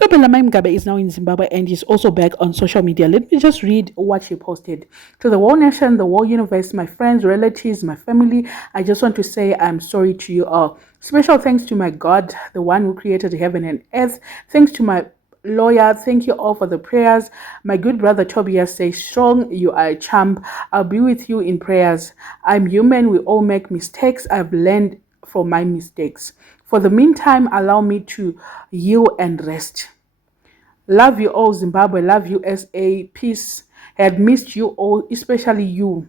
So Bellarmine Mugabe is now in Zimbabwe and he's also back on social media. Let me just read what she posted. To the whole nation, the whole universe, my friends, relatives, my family, I just want to say I'm sorry to you all. Special thanks to my God, the one who created heaven and earth. Thanks to my lawyer. Thank you all for the prayers. My good brother Tobias says, strong, you are a champ. I'll be with you in prayers. I'm human. We all make mistakes. I've learned from my mistakes. For the meantime, allow me to heal and rest. Love you all, Zimbabwe. Love USA. Peace. Had missed you all, especially you.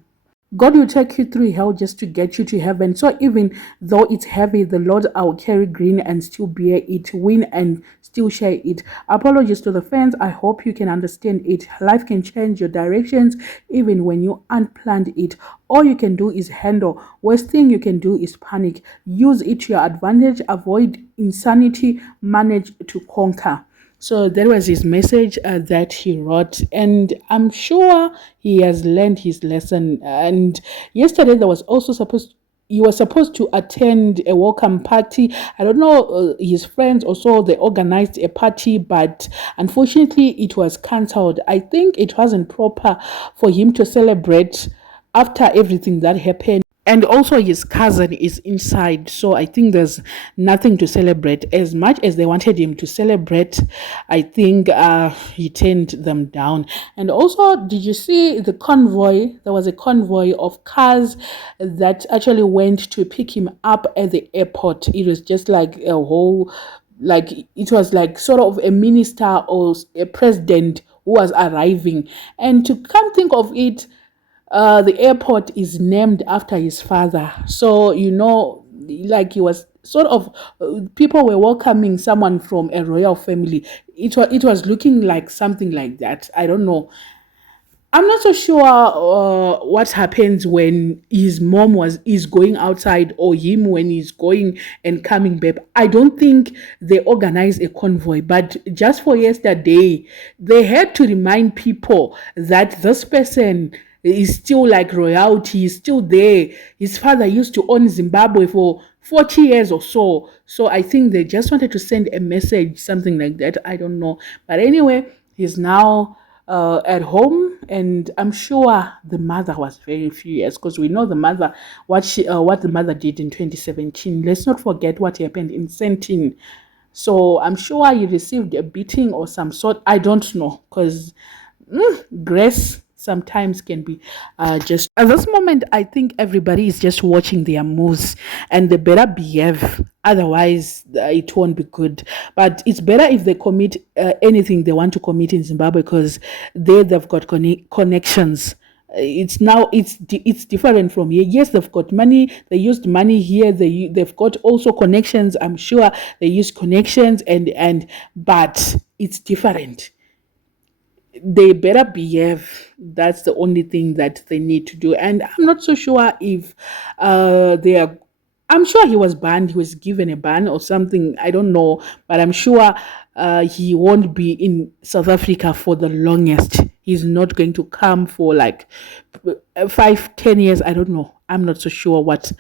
God will take you through hell just to get you to heaven. So even though it's heavy, the Lord will carry green and still bear it, win and still share it. Apologies to the fans. I hope you can understand it. Life can change your directions even when you unplanned it. All you can do is handle. Worst thing you can do is panic. Use it to your advantage. Avoid insanity. Manage to conquer. So that was his message that he wrote, and I'm sure he has learned his lesson. And yesterday there was also he was supposed to attend a welcome party. I don't know, his friends also, they organized a party, but unfortunately it was cancelled. I think it wasn't proper for him to celebrate after everything that happened. And also his cousin is inside, so I think there's nothing to celebrate. As much as they wanted him to celebrate, I think he turned them down. And also, did you see the convoy? There was a convoy of cars that actually went to pick him up at the airport. It was just like a whole, like it was like sort of a minister or a president who was arriving. And to come think of it, the airport is named after his father. So, like he was sort of, people were welcoming someone from a royal family. It was looking like something like that. I don't know. I'm not so sure what happens when his mom is going outside or him when he's going and coming back. I don't think they organize a convoy, but just for yesterday, they had to remind people that this person is still like royalty, is still there. His father used to own Zimbabwe for 40 years or so. So I think they just wanted to send a message, something like that. I don't know. But anyway, he's now at home, and I'm sure the mother was very furious because we know the mother, what the mother did in 2017. Let's not forget what happened in Sentin. So I'm sure he received a beating or some sort. I don't know, because grace sometimes can be just at this moment. I think everybody is just watching their moves and they better behave, otherwise it won't be good. But it's better if they commit anything they want to commit in Zimbabwe, because they've got connections. It's different from here. Yes, they've got money. They used money here. They've got also connections. I'm sure they use connections, and but it's different. They better behave. That's the only thing that they need to do. And I'm not so sure if they are. I'm sure he was banned. He was given a ban or something. I don't know, but I'm sure he won't be in South Africa for the longest. He's not going to come for like 5, 10 years. I don't know. I'm not so sure what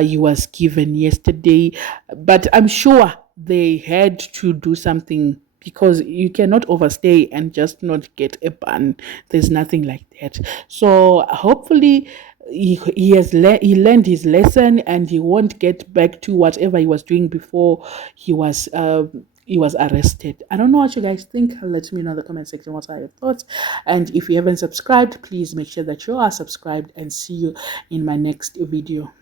he was given yesterday, but I'm sure they had to do something, because you cannot overstay and just not get a ban. There's nothing like that. So hopefully he learned his lesson and he won't get back to whatever he was doing before he was arrested. I don't know what you guys think. Let me know in the comment section what are your thoughts. And if you haven't subscribed, please make sure that you are subscribed, and see you in my next video.